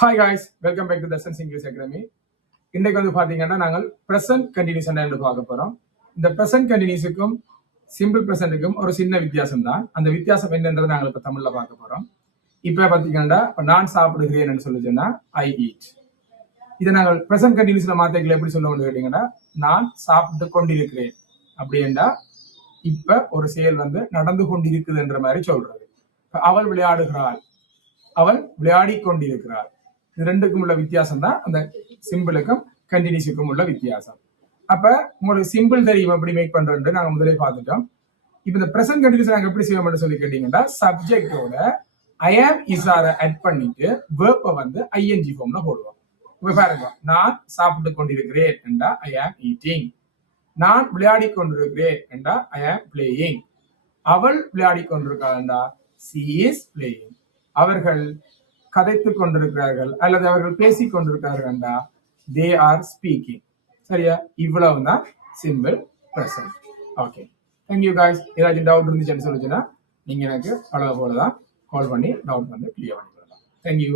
Hi guys, welcome back to Darshan's English academy. இன்றைக்கு வந்து பார்த்தீங்கன்னா நாங்கள் ப்ரெசன்ட் கண்டினியூஸ் என்று பார்க்க போகிறோம். இந்த ப்ரெசன்ட் கண்டினியூஸுக்கும் சிம்பிள் ப்ரெசன்ட்டுக்கும் ஒரு சின்ன வித்தியாசம் தான். அந்த வித்தியாசம் என்னன்றதை நாங்கள் இப்போ தமிழில் பார்க்க போகிறோம். இப்போ பார்த்தீங்கன்னா நான் சாப்பிடுகிறேன் சொல்லி சொன்னா ஐ ஈட். இதை நாங்கள் ப்ரெசன்ட் கண்டினியூஸ்ல மாத்திக்கல எப்படி சொல்லுவோம்னு கேட்டீங்கன்னா, நான் சாப்பிட்டு கொண்டிருக்கிறேன் அப்படின்னா இப்ப ஒரு செயல் வந்து நடந்து கொண்டிருக்குதுன்ற மாதிரி சொல்றது. அவள் விளையாடுகிறாள், அவள் விளையாடி கொண்டிருக்கிறாள். இது ரெண்டுக்கும் உள்ள வித்தியாசம் தான் அந்த சிம்பிளுக்கும் கண்டினியூஸுக்கும் உள்ள வித்தியாசம். அப்ப உங்களுக்கு சிம்பிள் தெரியும் எப்படி மேக் பண்றது நாங்க முதலே பார்த்துட்டோம். இப்ப இந்த பிரசன்ட் கண்டினியூஸ் நாங்க எப்படி செய்வோம்னு சொல்லி கேட்டீங்கன்னா, சப்ஜெக்டோட ஐ ஆம் இஸ் ஆர் ஆட் பண்ணிட்டு வேர்ப்பை வந்து ஐஎன்ஜி ஃபார்ம்ல போடுவோம். இப்ப பாருங்க, நான் சாப்பிட்டு கொண்டிருக்கிறேன் என்றா ஐ ஆம் ஈட்டிங். நான் விளையாடி கொண்டிருக்கிறேன் என்றா ஐ ஆம் பிளேயிங். அவள் விளையாடி கொண்டிருக்காள் என்றா சி இஸ் பிளேயிங். அவர்கள் கதைத்துக் கொண்டிருக்கிறார்கள் அல்லது அவர்கள் பேசிக் கொண்டிருக்கிறார்கள் என்றா தே ஆர் ஸ்பீக்கிங். சரியா? இவ்வளவுதான் simple present. Okay, thank you guys. ஏதாச்சும் டவுட் இருந்துச்சுன்னு சொல்லிச்சுன்னா நீங்க எனக்கு பழக போலதான் கால் பண்ணி டவுட் வந்து கிளியர் பண்ணிக்கலாம். தேங்க்யூ.